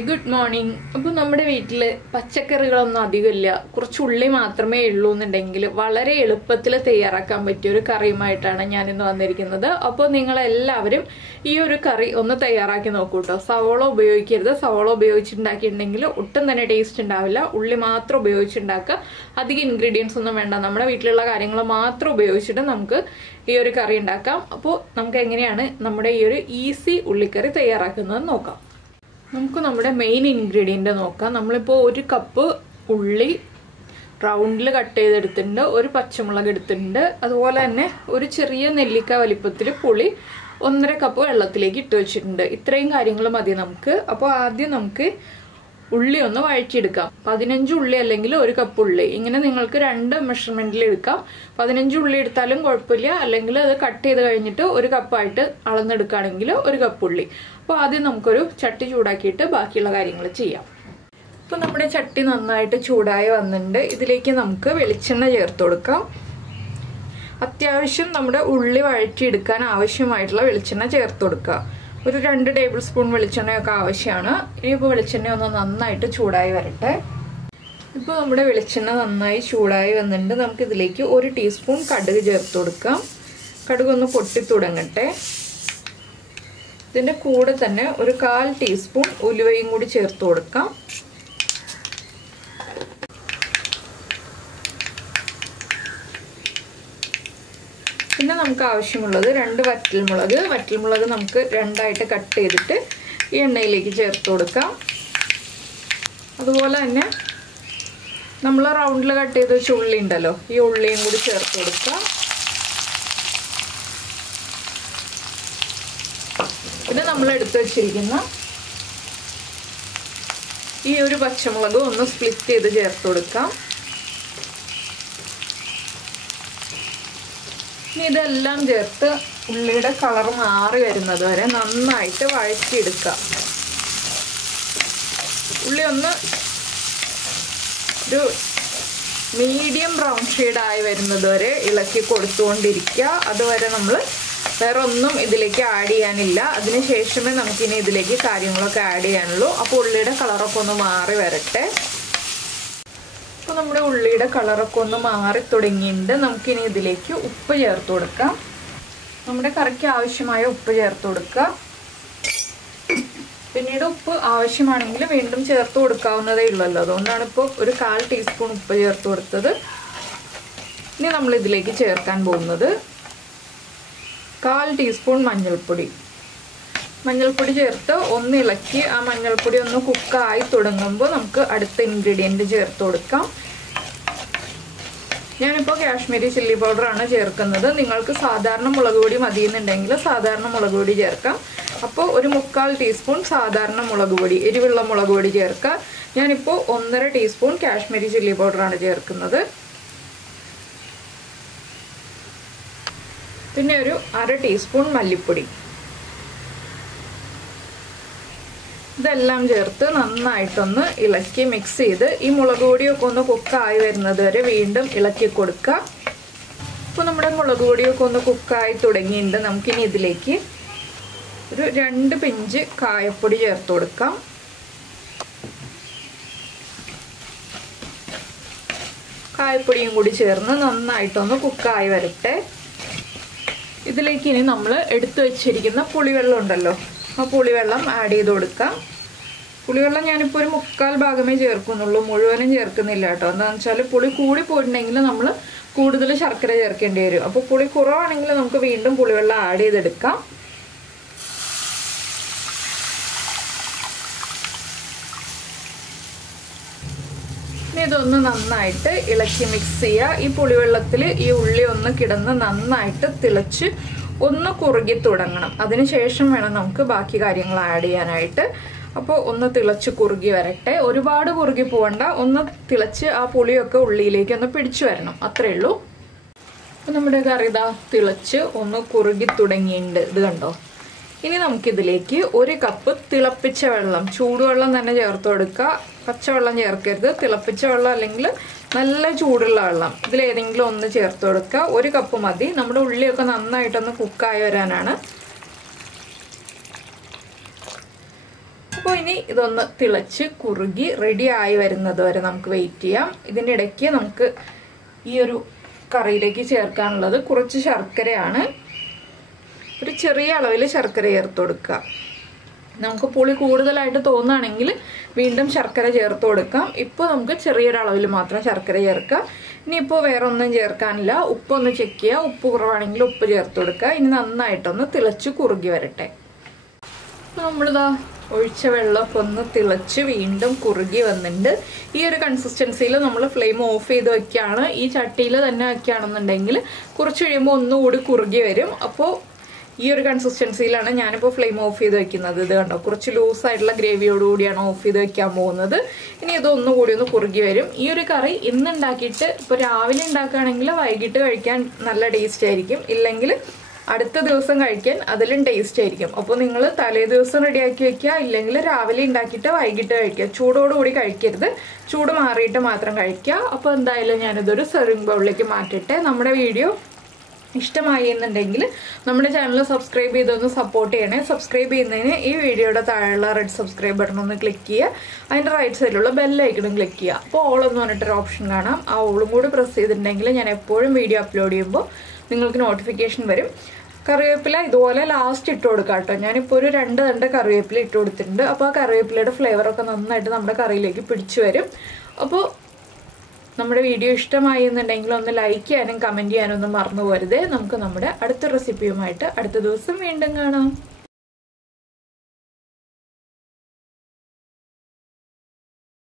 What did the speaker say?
Hi, good morning. അപ്പോൾ നമ്മുടെ വീട്ടിൽ പച്ചക്കറികളൊന്നും അധികമില്ല. കുറച്ച് ഉള്ളി മാത്രമേ ഉള്ളൂ എന്നുണ്ടെങ്കിൽ വളരെ എളുപ്പത്തിൽ തയ്യാറാക്കാൻ പറ്റിയ ഒരു കറിയുമായിട്ടാണ് ഞാൻ ഇന്ന് വന്നിരിക്കുന്നത്. അപ്പോൾ നിങ്ങൾ എല്ലാവരും ഈ ഒരു കറി ഒന്ന് തയ്യാറാക്കി നോക്കൂ ട്ടോ. സവോള ഉപയോഗിക്കരുത്. സവോള ഉപയോഗിച്ചിട്ടുണ്ടാക്കിയിട്ടുണ്ടെങ്കിൽ ഒട്ടും തന്നെ ടേസ്റ്റ് ഉണ്ടാവില്ല. ഉള്ളി മാത്രം ഉപയോഗിച്ചുണ്ടാക്കുക. അധികം ഇൻഗ്രീഡിയൻസ് ഒന്നും വേണ്ട. നമ്മുടെ വീട്ടിലുള്ള കാര്യങ്ങൾ മാത്രം ഉപയോഗിച്ചിട്ട് നമുക്ക് ഈ ഒരു കറി ഉണ്ടാക്കാം. അപ്പോൾ നമുക്ക് എങ്ങനെയാണ് നമ്മുടെ ഈ ഒരു ഈസി ഉള്ളിക്കറി തയ്യാറാക്കുന്നത് നോക്കാം. നമുക്ക് നമ്മുടെ മെയിൻ ഇൻഗ്രീഡിയൻറ്റ് നോക്കാം. നമ്മളിപ്പോൾ ഒരു കപ്പ് ഉള്ളി റൗണ്ടിൽ കട്ട് ചെയ്തെടുത്തിട്ടുണ്ട്, ഒരു പച്ചമുളക് എടുത്തിട്ടുണ്ട്, അതുപോലെ തന്നെ ഒരു ചെറിയ നെല്ലിക്ക വലിപ്പത്തിൽ പുളി 1.5 കപ്പ് വെള്ളത്തിലേക്ക് ഇട്ട് വെച്ചിട്ടുണ്ട്. ഇത്രയും കാര്യങ്ങൾ മതി നമുക്ക്. അപ്പോൾ ആദ്യം നമുക്ക് ഉള്ളി ഒന്ന് വഴറ്റിയെടുക്കാം. 15 ഉള്ളി അല്ലെങ്കിൽ 1 കപ്പ് ഉള്ളി, ഇങ്ങനെ നിങ്ങൾക്ക് 2 മെഷർമെൻറ്റിൽ എടുക്കാം. 15 ഉള്ളി എടുത്താലും കുഴപ്പമില്ല, അല്ലെങ്കിൽ അത് കട്ട് ചെയ്ത് കഴിഞ്ഞിട്ട് 1 കപ്പായിട്ട് അളന്നെടുക്കുകയാണെങ്കിൽ 1 കപ്പ് ഉള്ളി. അപ്പോൾ ആദ്യം നമുക്കൊരു ചട്ടി ചൂടാക്കിയിട്ട് ബാക്കിയുള്ള കാര്യങ്ങൾ ചെയ്യാം. ഇപ്പോൾ നമ്മുടെ ചട്ടി നന്നായിട്ട് ചൂടായി വന്നിട്ടുണ്ട്. ഇതിലേക്ക് നമുക്ക് വെളിച്ചെണ്ണ ചേർത്ത് കൊടുക്കാം. അത്യാവശ്യം നമ്മുടെ ഉള്ളി വഴറ്റിയെടുക്കാൻ ആവശ്യമായിട്ടുള്ള വെളിച്ചെണ്ണ ചേർത്ത് കൊടുക്കുക. ഒരു 2 ടേബിൾ സ്പൂൺ വെളിച്ചെണ്ണയൊക്കെ ആവശ്യമാണ്. ഇനിയിപ്പോൾ വെളിച്ചെണ്ണ ഒന്ന് നന്നായിട്ട് ചൂടായി വരട്ടെ. ഇപ്പോൾ നമ്മുടെ വെളിച്ചെണ്ണ നന്നായി ചൂടായി വന്നിട്ടുണ്ട്. നമുക്കിതിലേക്ക് 1 ടീസ്പൂൺ കടുക് ചേർത്ത് കൊടുക്കാം. കടുക് ഒന്ന് പൊട്ടി തുടങ്ങട്ടെ. ഇതിൻ്റെ കൂടെ തന്നെ ഒരു 1/4 ടീസ്പൂൺ ഉലുവയും കൂടി ചേർത്ത് കൊടുക്കാം. പിന്നെ നമുക്ക് ആവശ്യമുള്ളത് 2 വറ്റൽമുളക് നമുക്ക് 2ആയിട്ട് കട്ട് ചെയ്തിട്ട് ഈ എണ്ണയിലേക്ക് ചേർത്ത് കൊടുക്കാം. അതുപോലെ തന്നെ നമ്മൾ റൗണ്ടിൽ കട്ട് ചെയ്ത് വെച്ച ഉള്ളി ഉണ്ടല്ലോ, ഈ ഉള്ളിയും കൂടി ചേർത്ത് കൊടുക്കാം. പിന്നെ നമ്മൾ എടുത്തു വെച്ചിരിക്കുന്ന ഈ ഒരു പച്ചമുളക് ഒന്ന് സ്പ്ലിറ്റ് ചെയ്ത് ചേർത്ത് കൊടുക്കാം. ഇനി ഇതെല്ലാം ചേർത്ത് ഉള്ളിയുടെ കളർ മാറി വരുന്നത് വരെ നന്നായിട്ട് വഴറ്റിയെടുക്കുക. ഉള്ളി ഒന്ന് ഒരു മീഡിയം ബ്രൗൺ ഷെയ്ഡായി വരുന്നത് വരെ ഇളക്കി കൊടുത്തുകൊണ്ടിരിക്കുക. അതുവരെ നമ്മൾ വേറെ ഒന്നും ഇതിലേക്ക് ആഡ് ചെയ്യാനില്ല. അതിനുശേഷമേ നമുക്കിനി ഇതിലേക്ക് കാര്യങ്ങളൊക്കെ ആഡ് ചെയ്യാനുള്ളൂ. അപ്പോൾ ഉള്ളിയുടെ കളറൊക്കെ ഒന്ന് മാറി വരട്ടെ. അപ്പോൾ നമ്മുടെ ഉള്ളിയുടെ കളറൊക്കെ ഒന്ന് മാറി തുടങ്ങിയിട്ടുണ്ട്. നമുക്കിനി ഇതിലേക്ക് ഉപ്പ് ചേർത്ത് കൊടുക്കാം. നമ്മുടെ കറിക്ക് ആവശ്യമായ ഉപ്പ് ചേർത്ത് കൊടുക്കുക. പിന്നീട് ഉപ്പ് ആവശ്യമാണെങ്കിൽ വീണ്ടും ചേർത്ത് കൊടുക്കാവുന്നതേ ഉള്ളല്ലോ. അതുകൊണ്ടാണ് ഇപ്പോൾ ഒരു 1/4 ടീസ്പൂൺ ഉപ്പ് ചേർത്ത് കൊടുത്തത്. ഇനി നമ്മൾ ഇതിലേക്ക് ചേർക്കാൻ പോകുന്നത് 1/4 ടീസ്പൂൺ മഞ്ഞൾപ്പൊടി ചേർത്ത് ഒന്ന് ഇളക്കി ആ മഞ്ഞൾപ്പൊടി ഒന്ന് കുക്കായി തുടങ്ങുമ്പോൾ നമുക്ക് അടുത്ത ഇൻഗ്രീഡിയൻറ്റ് ചേർത്ത് കൊടുക്കാം. ഞാനിപ്പോൾ കാശ്മീരി ചില്ലി പൗഡറാണ് ചേർക്കുന്നത്. നിങ്ങൾക്ക് സാധാരണ മുളക് പൊടി മതിയെന്നുണ്ടെങ്കിൽ സാധാരണ മുളക് പൊടി ചേർക്കാം. അപ്പോൾ ഒരു 3/4 ടീസ്പൂൺ സാധാരണ മുളക് പൊടി, എരിവുള്ള മുളക് പൊടി ചേർക്കാം. ഞാനിപ്പോൾ 1.5 ടീസ്പൂൺ കാശ്മീരി ചില്ലി പൗഡറാണ് ചേർക്കുന്നത്. പിന്നെ ഒരു 1/2 ടീസ്പൂൺ മല്ലിപ്പൊടി. ഇതെല്ലാം ചേർത്ത് നന്നായിട്ടൊന്ന് ഇളക്കി മിക്സ് ചെയ്ത് ഈ മുളക് പൊടിയൊക്കെ ഒന്ന് കുക്കായി വരുന്നത് വരെ വീണ്ടും ഇളക്കി കൊടുക്കുക. ഇപ്പോൾ നമ്മുടെ മുളക് പൊടിയൊക്കെ ഒന്ന് കുക്കായി തുടങ്ങിയിട്ടുണ്ട്. നമുക്കിനി ഇതിലേക്ക് ഒരു 2 പിഞ്ച് കായപ്പൊടി ചേർത്ത് കൊടുക്കാം. കായപ്പൊടിയും കൂടി ചേർന്ന് നന്നായിട്ടൊന്ന് കുക്കായി വരട്ടെ. ഇതിലേക്ക് ഇനി നമ്മൾ എടുത്തു വെച്ചിരിക്കുന്ന പുളിവെള്ളം ഉണ്ടല്ലോ, ആ പുളിവെള്ളം ആഡ് ചെയ്ത് കൊടുക്കാം. പുളിവെള്ളം ഞാനിപ്പോൾ ഒരു 3/4 ഭാഗമേ ചേർക്കുന്നുള്ളൂ, മുഴുവനും ചേർക്കുന്നില്ല കേട്ടോ. എന്താണെന്ന് വെച്ചാൽ പുളി കൂടി പോയിട്ടുണ്ടെങ്കിൽ നമ്മൾ കൂടുതൽ ശർക്കര ചേർക്കേണ്ടി വരും. അപ്പോൾ പുളി കുറവാണെങ്കിൽ നമുക്ക് വീണ്ടും പുളിവെള്ളം ആഡ് ചെയ്തെടുക്കാം. ഇനി ഇതൊന്ന് നന്നായിട്ട് ഇളക്കി മിക്സ് ചെയ്യുക. ഈ പുളിവെള്ളത്തിൽ ഈ ഉള്ളി ഒന്ന് കിടന്ന് നന്നായിട്ട് തിളച്ച് ഒന്ന് കുറുകി തുടങ്ങണം. അതിനുശേഷം വേണം നമുക്ക് ബാക്കി കാര്യങ്ങൾ ആഡ് ചെയ്യാനായിട്ട്. അപ്പോൾ ഒന്ന് തിളച്ച് കുറുകി വരട്ടെ. ഒരുപാട് കുറുകി പോകണ്ട, ഒന്ന് തിളച്ച് ആ പുളിയൊക്കെ ഉള്ളിയിലേക്ക് ഒന്ന് പിടിച്ചു വരണം, അത്രയേ ഉള്ളൂ. അപ്പോൾ നമ്മുടെ കറി ഇതാ തിളച്ച് ഒന്ന് കുറുകി തുടങ്ങിയിട്ടുണ്ട്. ഇത് കണ്ടോ. ഇനി നമുക്കിതിലേക്ക് 1 കപ്പ് തിളപ്പിച്ച വെള്ളം, ചൂടുവെള്ളം തന്നെ ചേർത്ത് കൊടുക്കുക. പച്ചവെള്ളം ചേർക്കരുത്, തിളപ്പിച്ച വെള്ളം അല്ലെങ്കിൽ നല്ല ചൂടുള്ള വെള്ളം, ഇതിലേതെങ്കിലും ഒന്ന് ചേർത്ത് കൊടുക്കുക. 1 കപ്പ് മതി. നമ്മുടെ ഉള്ളിയൊക്കെ നന്നായിട്ടൊന്ന് കുക്കായി വരാനാണ്. അപ്പോൾ ഇനി ഇതൊന്ന് തിളച്ച് കുറുകി റെഡി ആയി വരുന്നത് വരെ നമുക്ക് വെയിറ്റ് ചെയ്യാം. ഇതിൻ്റെ ഇടയ്ക്ക് നമുക്ക് ഈ ഒരു കറിയിലേക്ക് ചേർക്കാനുള്ളത് കുറച്ച് ശർക്കരയാണ്. ഒരു ചെറിയ അളവിൽ ശർക്കര ചേർത്ത് കൊടുക്കുക. നമുക്ക് പുളി കൂടുതലായിട്ട് തോന്നുകയാണെങ്കിൽ വീണ്ടും ശർക്കര ചേർത്ത് കൊടുക്കാം. ഇപ്പോൾ നമുക്ക് ചെറിയൊരളവിൽ മാത്രം ശർക്കര ചേർക്കാം. ഇനിയിപ്പോൾ വേറെ ഒന്നും ചേർക്കാനില്ല. ഉപ്പൊന്ന് ചെക്ക് ചെയ്യുക. ഉപ്പ് കുറവാണെങ്കിൽ ഉപ്പ് ചേർത്ത് കൊടുക്കുക. ഇനി നന്നായിട്ടൊന്ന് തിളച്ച് കുറുകി വരട്ടെ. അപ്പോൾ നമ്മളിതാ ഒഴിച്ച വെള്ളമൊക്കെ ഒന്ന് തിളച്ച് വീണ്ടും കുറുകി വന്നിട്ടുണ്ട്. ഈ ഒരു കൺസിസ്റ്റൻസിയിൽ നമ്മൾ ഫ്ലെയിം ഓഫ് ചെയ്ത് വെക്കുകയാണ്. ഈ ചട്ടിയിൽ തന്നെ വെക്കുകയാണെന്നുണ്ടെങ്കിൽ കുറച്ച് കഴിയുമ്പോൾ ഒന്നുകൂടി കുറുകി വരും. അപ്പോൾ ഈ ഒരു കൺസിസ്റ്റൻസിയിലാണ് ഞാനിപ്പോൾ ഫ്ലെയിം ഓഫ് ചെയ്ത് വെക്കുന്നത്. ഇത് കണ്ടോ, കുറച്ച് ലൂസായിട്ടുള്ള ഗ്രേവിയോടുകൂടിയാണ് ഓഫ് ചെയ്ത് വെക്കാൻ പോകുന്നത്. ഇനി ഇതൊന്നുകൂടി ഒന്ന് കുറുകി വരും. ഈ ഒരു കറി ഇന്ന് ഉണ്ടാക്കിയിട്ട് ഇപ്പോൾ രാവിലെ ഉണ്ടാക്കുകയാണെങ്കിൽ വൈകിട്ട് കഴിക്കാൻ നല്ല ടേസ്റ്റ് ആയിരിക്കും. ഇല്ലെങ്കിൽ അടുത്ത ദിവസം കഴിക്കാൻ അതിലും ടേസ്റ്റ് ആയിരിക്കും. അപ്പോൾ നിങ്ങൾ തലേ ദിവസം റെഡിയാക്കി വെക്കുക. ഇല്ലെങ്കിൽ രാവിലെ ഉണ്ടാക്കിയിട്ട് വൈകിട്ട് കഴിക്കുക. ചൂടോടുകൂടി കഴിക്കരുത്, ചൂട് മാറിയിട്ട് മാത്രം കഴിക്കുക. അപ്പോൾ എന്തായാലും ഞാനിതൊരു സെർവിങ് ബൗളിലേക്ക് മാറ്റിയിട്ട് നമ്മുടെ വീഡിയോ ഇഷ്ടമായി എന്നുണ്ടെങ്കിൽ നമ്മുടെ ചാനൽ സബ്സ്ക്രൈബ് ചെയ്തൊന്ന് സപ്പോർട്ട് ചെയ്യണേ. സബ്സ്ക്രൈബ് ചെയ്യുന്നതിന് ഈ വീഡിയോയുടെ താഴെയുള്ള റെഡ് സബ്സ്ക്രൈബ് ബട്ടൺ ഒന്ന് ക്ലിക്ക് ചെയ്യുക. അതിൻ്റെ റൈറ്റ് സൈഡിലുള്ള ബെല്ലൈക്കണും ക്ലിക്ക് ചെയ്യുക. അപ്പോൾ ഓൾ എന്ന് പറഞ്ഞിട്ടൊരു ഓപ്ഷൻ കാണാം. ആ ഓളും കൂടി പ്രസ് ചെയ്തിട്ടുണ്ടെങ്കിൽ ഞാൻ എപ്പോഴും വീഡിയോ അപ്ലോഡ് ചെയ്യുമ്പോൾ നിങ്ങൾക്ക് നോട്ടിഫിക്കേഷൻ വരും. കറിവേപ്പില ഇതുപോലെ ലാസ്റ്റ് ഇട്ട് കൊടുക്കാം കേട്ടോ. ഞാനിപ്പോൾ ഒരു 2 തണ്ട് കറിവേപ്പില ഇട്ട് കൊടുത്തിട്ടുണ്ട്. അപ്പോൾ ആ കറിവേപ്പിലയുടെ ഫ്ലേവറൊക്കെ നന്നായിട്ട് നമ്മുടെ കറിയിലേക്ക് പിടിച്ചു വരും. അപ്പോൾ നമ്മുടെ വീഡിയോ ഇഷ്ടമായി എന്നുണ്ടെങ്കിൽ ഒന്ന് ലൈക്ക് ചെയ്യാനും കമൻറ്റ് ചെയ്യാനും ഒന്നും മറന്നു പോരുത്. നമുക്ക് നമ്മുടെ അടുത്ത റെസിപ്പിയുമായിട്ട് അടുത്ത ദിവസം വീണ്ടും കാണാം.